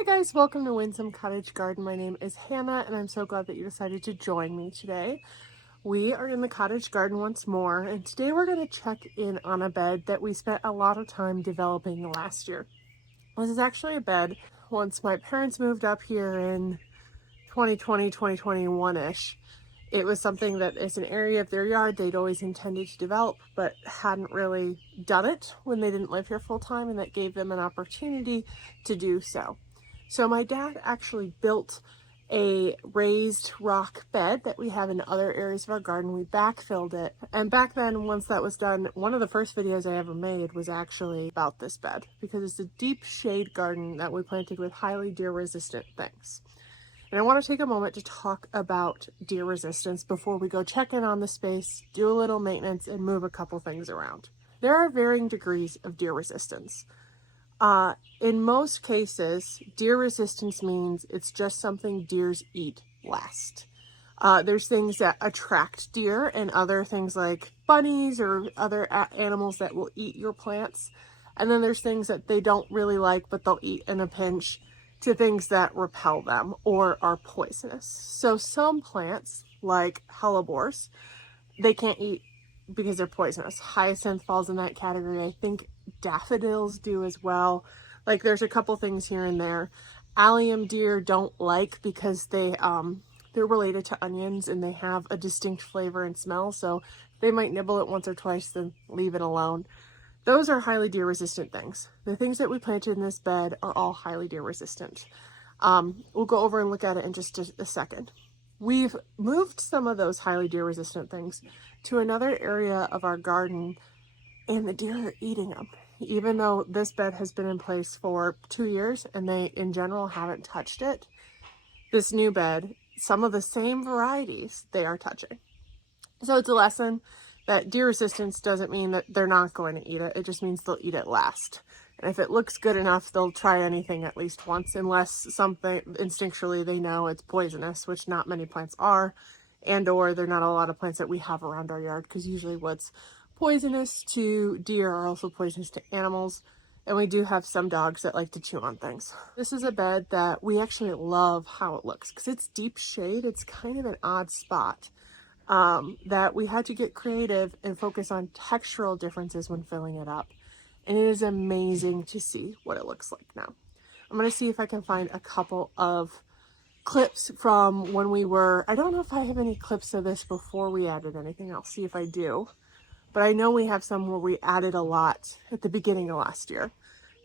Hi guys, welcome to Windsome Cottage Garden. My name is Hannah and I'm so glad that you decided to join me today. We are in the cottage garden once more, and today we're going to check in on a bed that we spent a lot of time developing last year. This is actually a bed once my parents moved up here in 2020, 2021-ish. It was something that is an area of their yard they'd always intended to develop, but hadn't really done it when they didn't live here full time, and that gave them an opportunity to do so. So my dad actually built a raised rock bed that we have in other areas of our garden. We backfilled it. And back then, once that was done, one of the first videos I ever made was actually about this bed because it's a deep shade garden that we planted with highly deer resistant things. And I want to take a moment to talk about deer resistance before we go check in on the space, do a little maintenance, and move a couple things around. There are varying degrees of deer resistance. In most cases, deer resistance means it's just something deers eat last. There's things that attract deer and other things like bunnies or other animals that will eat your plants. And then there's things that they don't really like, but they'll eat in a pinch, to things that repel them or are poisonous. So some plants, like hellebores, they can't eat because they're poisonous. Hyacinth falls in that category. I think daffodils do as well. Like there's a couple things here and there. Allium deer don't like because they're related to onions and they have a distinct flavor and smell, so they might nibble it once or twice then leave it alone. Those are highly deer resistant things. The things that we planted in this bed are all highly deer resistant. We'll go over and look at it in just a second. We've moved some of those highly deer resistant things to another area of our garden, and the deer are eating them. Even though this bed has been in place for 2 years and they in general haven't touched it, this new bed, some of the same varieties they are touching. So it's a lesson that deer resistance doesn't mean that they're not going to eat it. It just means they'll eat it last. And if it looks good enough, they'll try anything at least once, unless something instinctually they know it's poisonous, which not many plants are, and or they're not a lot of plants that we have around our yard, because usually what's poisonous to deer are also poisonous to animals. And we do have some dogs that like to chew on things. This is a bed that we actually love how it looks because it's deep shade. It's kind of an odd spot. That we had to get creative and focus on textural differences when filling it up. And it is amazing to see what it looks like now. I'm going to see if I can find a couple of clips from when we were, I don't know if I have any clips of this before we added anything. I'll see if I do. But I know we have some where we added a lot at the beginning of last year.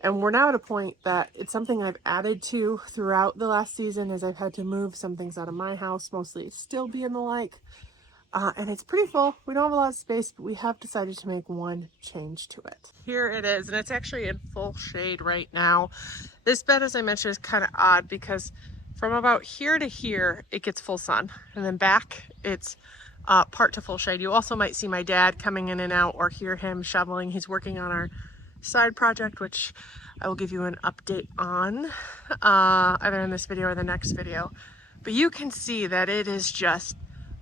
And we're now at a point that it's something I've added to throughout the last season as I've had to move some things out of my house, mostly still be in the like. And it's pretty full. We don't have a lot of space, but we have decided to make one change to it. Here it is, and it's actually in full shade right now. This bed, as I mentioned, is kind of odd because from about here to here, it gets full sun. And then back, it's part to full shade. You also might see my dad coming in and out or hear him shoveling. He's working on our side project, which I will give you an update on either in this video or the next video. But you can see that it is just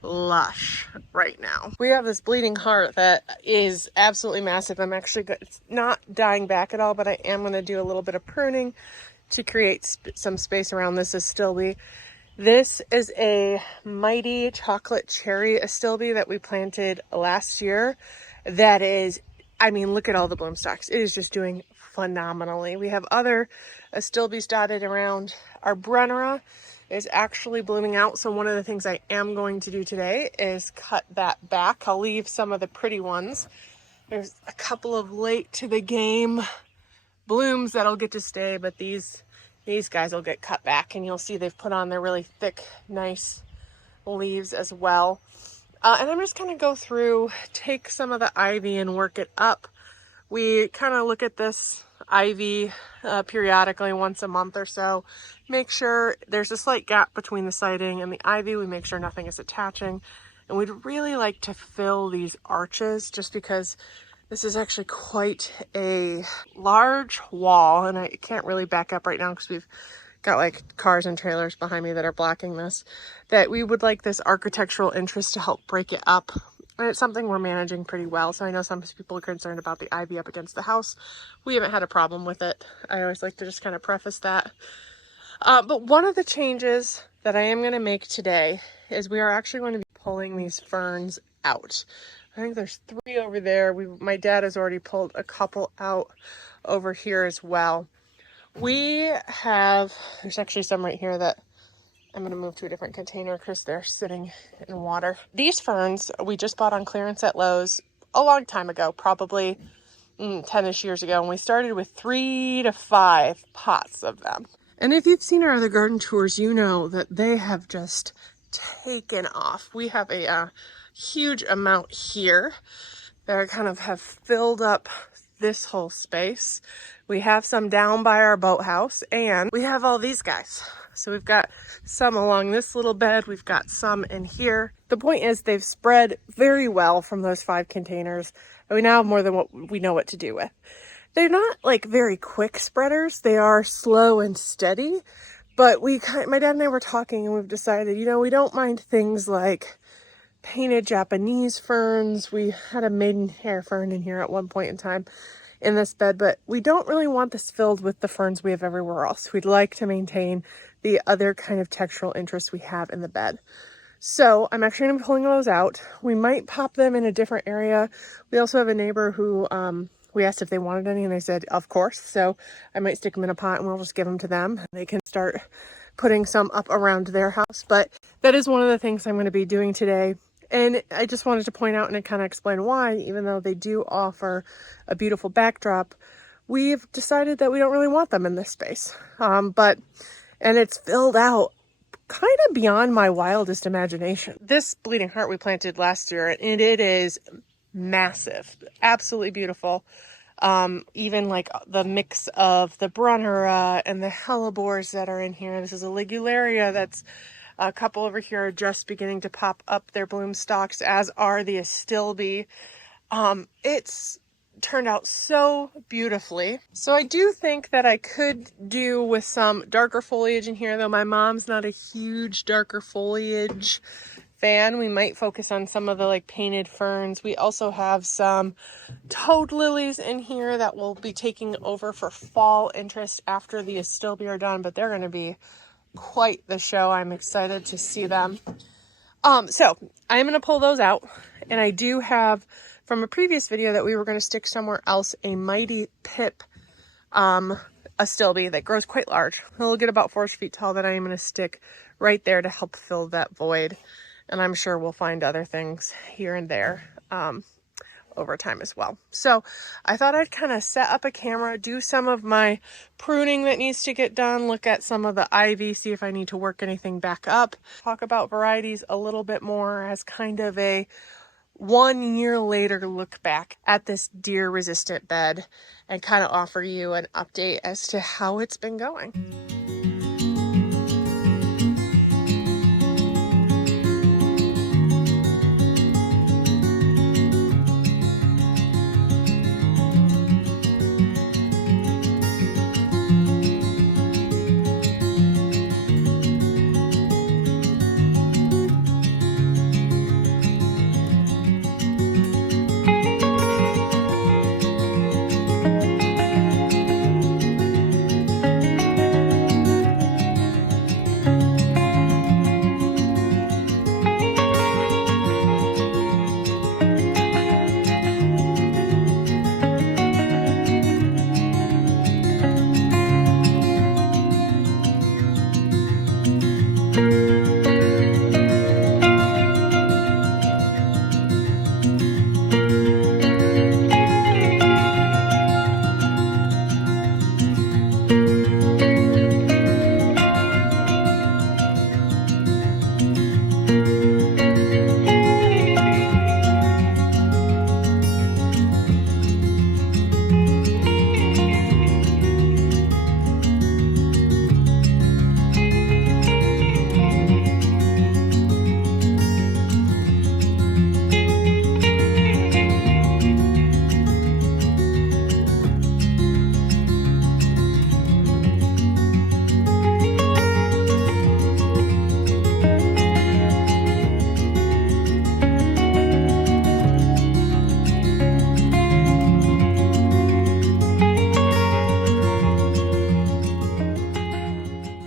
lush right now. We have this bleeding heart that is absolutely massive. I'm actually good. It's not dying back at all, but I am going to do a little bit of pruning to create some space around this astilbe. This is a mighty chocolate cherry astilbe that we planted last year. That is, I mean, look at all the bloom stalks. It is just doing phenomenally. We have other astilbes dotted around. Our Brennera is actually blooming out. So one of the things I am going to do today is cut that back. I'll leave some of the pretty ones. There's a couple of late to the game blooms that'll get to stay, but these guys will get cut back, and you'll see they've put on their really thick, nice leaves as well. And I'm just gonna go through, take some of the ivy and work it up. We kind of look at this ivy periodically once a month or so. Make sure there's a slight gap between the siding and the ivy. We make sure nothing is attaching. And we'd really like to fill these arches just because this is actually quite a large wall, and I can't really back up right now because we've got like cars and trailers behind me that are blocking this, that we would like this architectural interest to help break it up. And it's something we're managing pretty well. So I know some people are concerned about the ivy up against the house. We haven't had a problem with it. I always like to just kind of preface that. But one of the changes that I am going to make today is we are actually going to be pulling these ferns out. I think there's 3 over there. My dad has already pulled a couple out over here as well. There's actually some right here that I'm going to move to a different container because they're sitting in water. These ferns we just bought on clearance at Lowe's a long time ago, probably 10-ish years ago, and we started with 3 to 5 pots of them. And if you've seen our other garden tours, you know that they have just taken off. We have a huge amount here that kind of have filled up this whole space. We have some down by our boathouse, and we have all these guys. So we've got some along this little bed. We've got some in here. The point is they've spread very well from those 5 containers, and we now have more than what we know what to do with. They're not like very quick spreaders. They are slow and steady, but my dad and I were talking, and we've decided, we don't mind things like painted Japanese ferns. We had a maidenhair fern in here at one point in time in this bed, but we don't really want this filled with the ferns we have everywhere else. We'd like to maintain the other kind of textural interests we have in the bed. So I'm actually going to be pulling those out. We might pop them in a different area. We also have a neighbor who we asked if they wanted any, and they said of course. So I might stick them in a pot and we'll just give them to them. They can start putting some up around their house. But that is one of the things I'm going to be doing today. And I just wanted to point out and kind of explain why, even though they do offer a beautiful backdrop, we've decided that we don't really want them in this space. And it's filled out kind of beyond my wildest imagination. This bleeding heart we planted last year, and it is massive, absolutely beautiful. Even like the mix of the Brunnera and the hellebores that are in here. This is a ligularia that's a couple over here are just beginning to pop up their bloom stalks, as are the astilbe. It's turned out so beautifully. So I do think that I could do with some darker foliage in here, though my mom's not a huge darker foliage fan. We might focus on some of the like painted ferns. We also have some toad lilies in here that will be taking over for fall interest after the astilbe are done, but they're going to be quite the show. I'm excited to see them. So I'm going to pull those out, and I do have from a previous video that we were going to stick somewhere else a mighty pip astilbe that grows quite large. It'll get about 4 feet tall that I am going to stick right there to help fill that void. And I'm sure we'll find other things here and there over time as well. So I thought I'd kind of set up a camera, do some of my pruning that needs to get done, look at some of the ivy, see if I need to work anything back up, talk about varieties a little bit more as kind of a 1 year later look back at this deer resistant bed and kind of offer you an update as to how it's been going.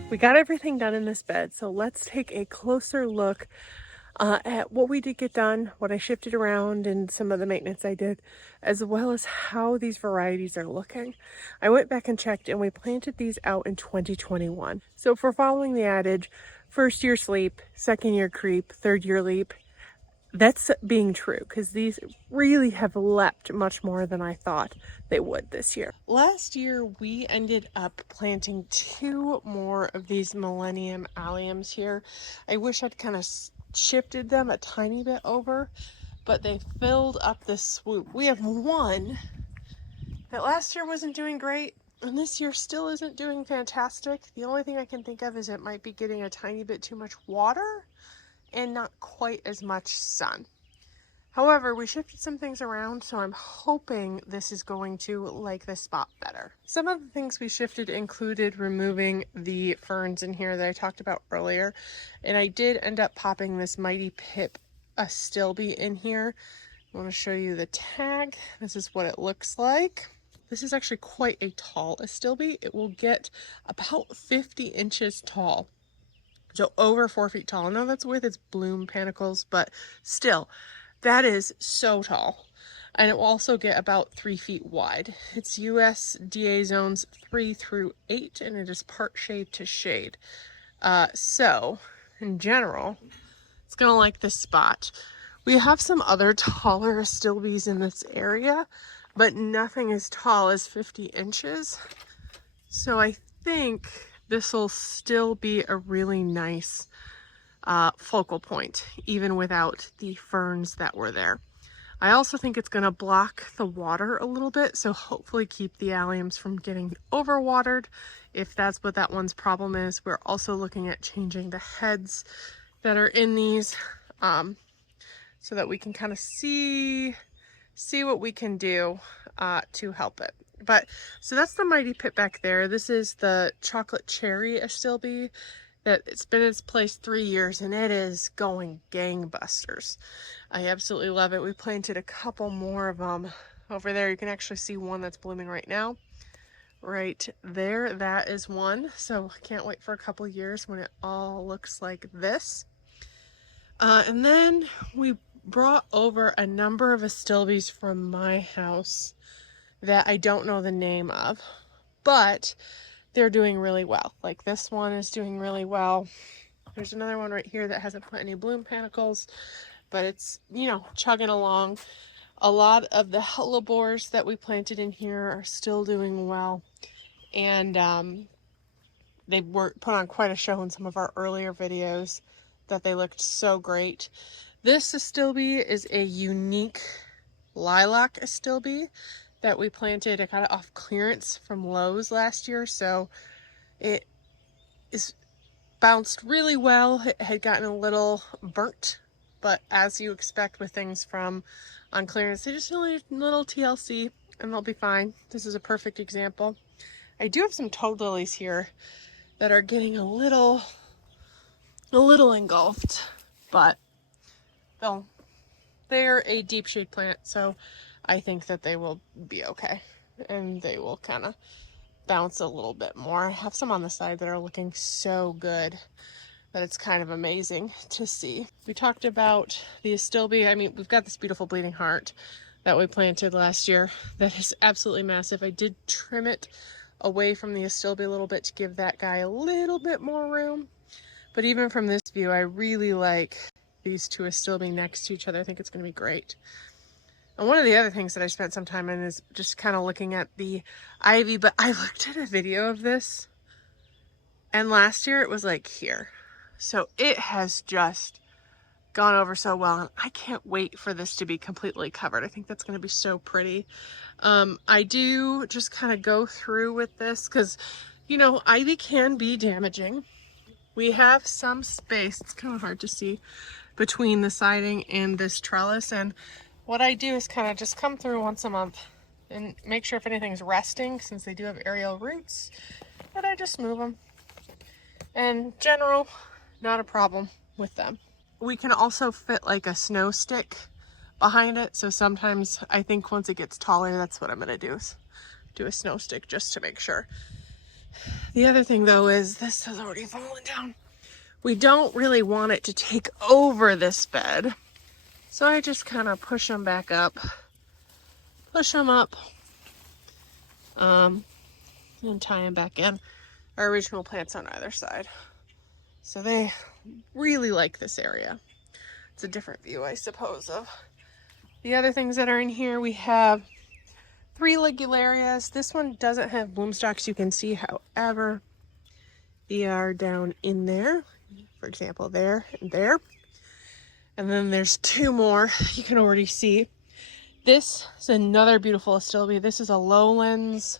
We got everything done in this bed, so let's take a closer look at what we did get done, what I shifted around, and some of the maintenance I did, as well as how these varieties are looking. I went back and checked, and we planted these out in 2021. So if we're following the adage, first year sleep, second year creep, third year leap, that's being true, because these really have leapt much more than I thought they would this year. Last year, we ended up planting 2 more of these Millennium Alliums here. I wish I'd kind of shifted them a tiny bit over, but they filled up this swoop. We have one that last year wasn't doing great, and this year still isn't doing fantastic. The only thing I can think of is it might be getting a tiny bit too much water and not quite as much sun. However, we shifted some things around, so I'm hoping this is going to like this spot better. Some of the things we shifted included removing the ferns in here that I talked about earlier, and I did end up popping this Mighty Pip Astilbe in here. I want to show you the tag. This is what it looks like. This is actually quite a tall Astilbe. It will get about 50 inches tall. So over 4 feet tall. I know that's with its bloom panicles, but still, that is so tall. And it will also get about 3 feet wide. It's USDA zones 3 through 8, and it is part shade to shade. So, in general, it's gonna like this spot. We have some other taller Astilbes in this area, but nothing as tall as 50 inches. So I think this will still be a really nice focal point, even without the ferns that were there. I also think it's going to block the water a little bit, so hopefully keep the alliums from getting overwatered, if that's what that one's problem is. We're also looking at changing the heads that are in these, so that we can kind of see what we can do to help it. But so that's the Mighty Pip back there. This is the chocolate cherry Astilbe that it's been in its place 3 years, and it is going gangbusters. I absolutely love it. We planted a couple more of them over there. You can actually see one that's blooming right now. Right there, that is one. So I can't wait for a couple years when it all looks like this. And then we brought over a number of Astilbes from my house that I don't know the name of, but they're doing really well. Like this one is doing really well. There's another one right here that hasn't put any bloom panicles, but it's, you know, chugging along. A lot of the hellebores that we planted in here are still doing well, and they were put on quite a show in some of our earlier videos that they looked so great. This Astilbe is a unique lilac Astilbe that we planted. I got it off clearance from Lowe's last year, so it is bounced really well. It had gotten a little burnt, but as you expect with things from on clearance, they just need a little TLC and they'll be fine. This is a perfect example. I do have some toad lilies here that are getting a little engulfed, but they're a deep shade plant, so I think that they will be okay, and they will kind of bounce a little bit more. I have some on the side that are looking so good that it's kind of amazing to see. We talked about the Astilbe. I mean, we've got this beautiful bleeding heart that we planted last year that is absolutely massive. I did trim it away from the Astilbe a little bit to give that guy a little bit more room. But even from this view, I really like these two Astilbe next to each other. I think it's going to be great. And one of the other things that I spent some time in is just kind of looking at the ivy, but I looked at a video of this and last year it was like here. So it has just gone over so well, and I can't wait for this to be completely covered. I think that's going to be so pretty. I do just kind of go through with this because, you know, ivy can be damaging. We have some space, it's kind of hard to see, between the siding and this trellis, and what I do is kind of just come through once a month and make sure if anything's resting, since they do have aerial roots, that I just move them. In general, not a problem with them. We can also fit like a snow stick behind it, so sometimes I think once it gets taller, that's what I'm going to do, is do a snow stick just to make sure. The other thing though is this has already fallen down. We don't really want it to take over this bed. So I just kind of push them back up, push them up, and tie them back in. Our original plants on either side. So they really like this area. It's a different view, I suppose, of the other things that are in here. We have 3 ligularias. This one doesn't have bloom stalks, you can see, however, they are down in there. For example, there and there. And then there's 2 more you can already see. This is another beautiful astilbe. This is a lowlands,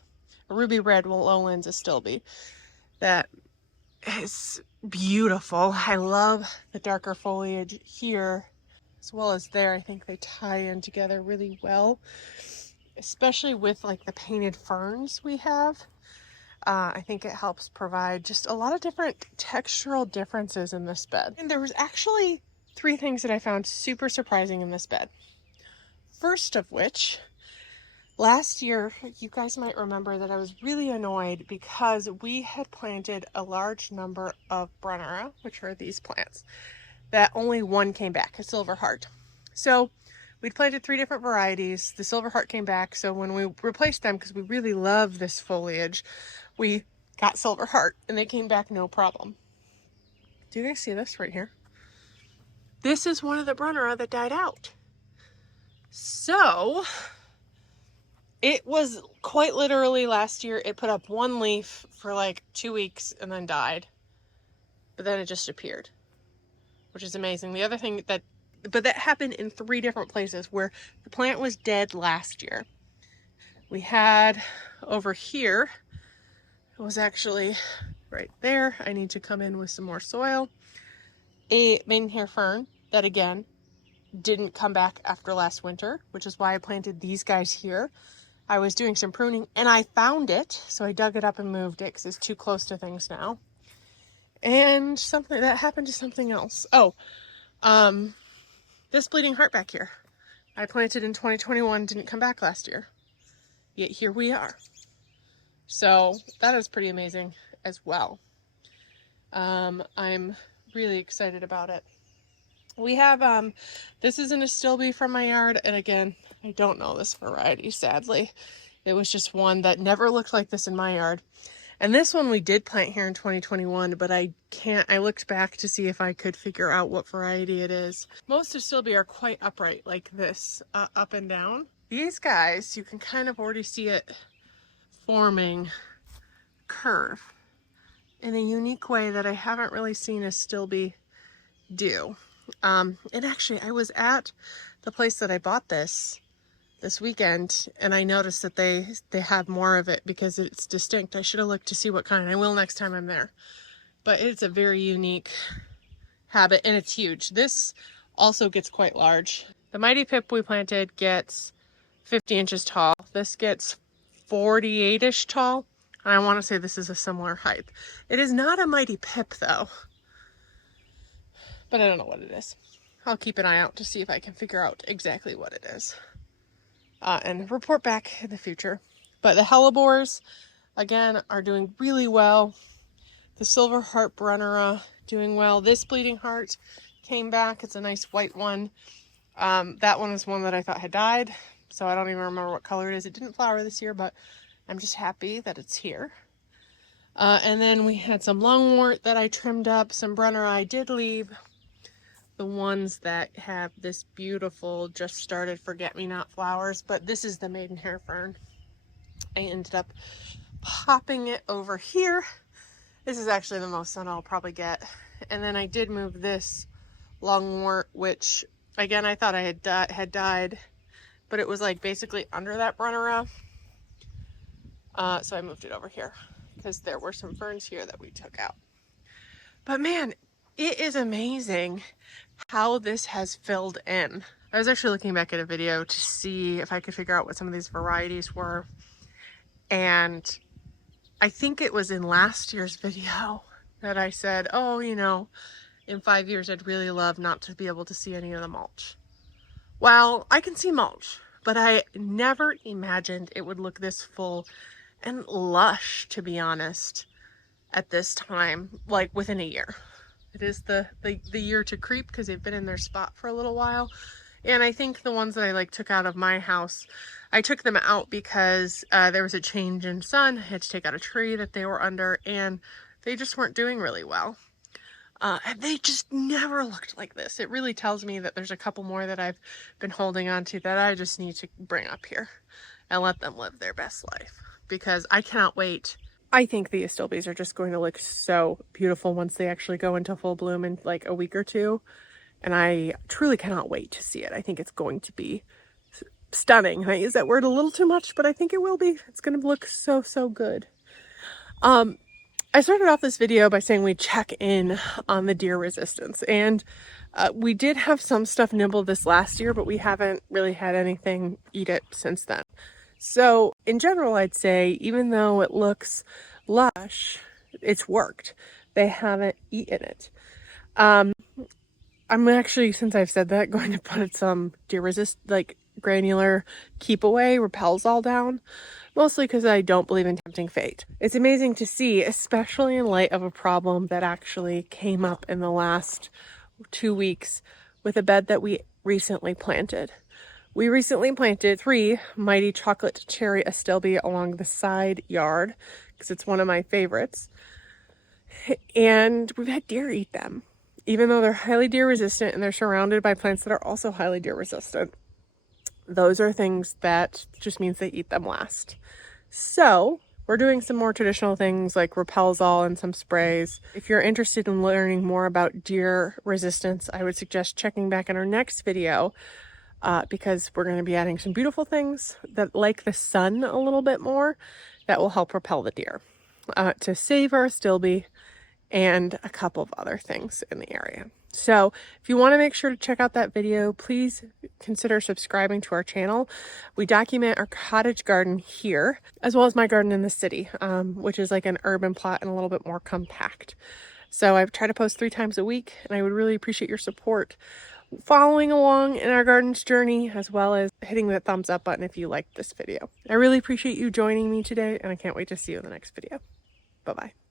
a ruby red lowlands astilbe that is beautiful. I love the darker foliage here as well as there. I think they tie in together really well, especially with like the painted ferns we have. I think it helps provide just a lot of different textural differences in this bed. And there was actually 3 things that I found super surprising in this bed. First of which, last year, you guys might remember that I was really annoyed because we had planted a large number of Brunnera, which are these plants, that only one came back, a silver heart. So we'd planted 3 different varieties. The silver heart came back, so when we replaced them, because we really love this foliage, we got silver heart, and they came back no problem. Do you guys see this right here? This is one of the Brunnera that died out. So it was quite literally last year, it put up 1 leaf for like 2 weeks and then died. But then it just appeared, which is amazing. The other thing that happened in 3 different places where the plant was dead last year. We had over here, it was actually right there. I need to come in with some more soil. A maidenhair fern that again didn't come back after last winter, which is why I planted these guys here. I was doing some pruning and I found it, so I dug it up and moved it because it's too close to things now. And something that happened to something else. Oh, this bleeding heart back here, I planted in 2021, didn't come back last year. Yet here we are. So that is pretty amazing as well. I'm really excited about it. We have, this is an astilbe from my yard, and again, I don't know this variety, sadly. It was just one that never looked like this in my yard. And this one we did plant here in 2021, but I looked back to see if I could figure out what variety it is. Most astilbe are quite upright like this, up and down. These guys, you can kind of already see it forming curve in a unique way that I haven't really seen astilbe do. And actually I was at the place that I bought this weekend and I noticed that they have more of it because it's distinct. I should have looked to see what kind. I will next time I'm there. But it's a very unique habit and it's huge. This also gets quite large. The Mighty Pip we planted gets 50 inches tall. This gets 48-ish tall. And I want to say this is a similar height. It is not a Mighty Pip though. But I don't know what it is. I'll keep an eye out to see if I can figure out exactly what it is. And report back in the future. But the hellebores, again, are doing really well. The silver heart Brunnera doing well. This bleeding heart came back. It's a nice white one. That one is one that I thought had died. So I don't even remember what color it is. It didn't flower this year, but I'm just happy that it's here. And then we had some lungwort that I trimmed up. Some Brunnera I did leave. The ones that have this beautiful, just started forget-me-not flowers, but this is the maidenhair fern. I ended up popping it over here. This is actually the most sun I'll probably get. And then I did move this lungwort, which again, I thought I had died, but it was like basically under that Brunnera. So I moved it over here because there were some ferns here that we took out. But man, it is amazing how this has filled in. I was actually looking back at a video to see if I could figure out what some of these varieties were. And I think it was in last year's video that I said, oh, you know, in 5 years, I'd really love not to be able to see any of the mulch. Well, I can see mulch, but I never imagined it would look this full and lush, to be honest, at this time, like within a year. It is the year to creep because they've been in their spot for a little while. And I think the ones that I like took out of my house, I took them out because there was a change in sun. I had to take out a tree that they were under, and they just weren't doing really well. And they just never looked like this. It really tells me that there's a couple more that I've been holding on to that I just need to bring up here and let them live their best life, because I cannot wait. I think the astilbes are just going to look so beautiful once they actually go into full bloom in like a week or two. And I truly cannot wait to see it. I think it's going to be stunning. I use that word a little too much, but I think it will be. It's going to look so, so good. I started off this video by saying we check in on the deer resistance, and we did have some stuff nibbled this last year, but we haven't really had anything eat it since then. So in general, I'd say even though it looks lush, it's worked. They haven't eaten it. I'm actually, since I've said that, going to put some deer resist, like granular keep away, repels all down, mostly because I don't believe in tempting fate. It's amazing to see, especially in light of a problem that actually came up in the last 2 weeks with a bed that we recently planted. We recently planted 3 mighty chocolate cherry astilbe along the side yard because it's one of my favorites. And we've had deer eat them, even though they're highly deer resistant and they're surrounded by plants that are also highly deer resistant. Those are things that just means they eat them last. So we're doing some more traditional things like Repelsol and some sprays. If you're interested in learning more about deer resistance, I would suggest checking back in our next video. Because we're going to be adding some beautiful things that like the sun a little bit more that will help repel the deer to save our astilbe and a couple of other things in the area. So if you want to make sure to check out that video, please consider subscribing to our channel. We document our cottage garden here, as well as my garden in the city, which is like an urban plot and a little bit more compact. So I try to post 3 times a week, and I would really appreciate your support following along in our garden's journey, as well as hitting the thumbs up button if you liked this video. I really appreciate you joining me today, and I can't wait to see you in the next video. Bye-bye.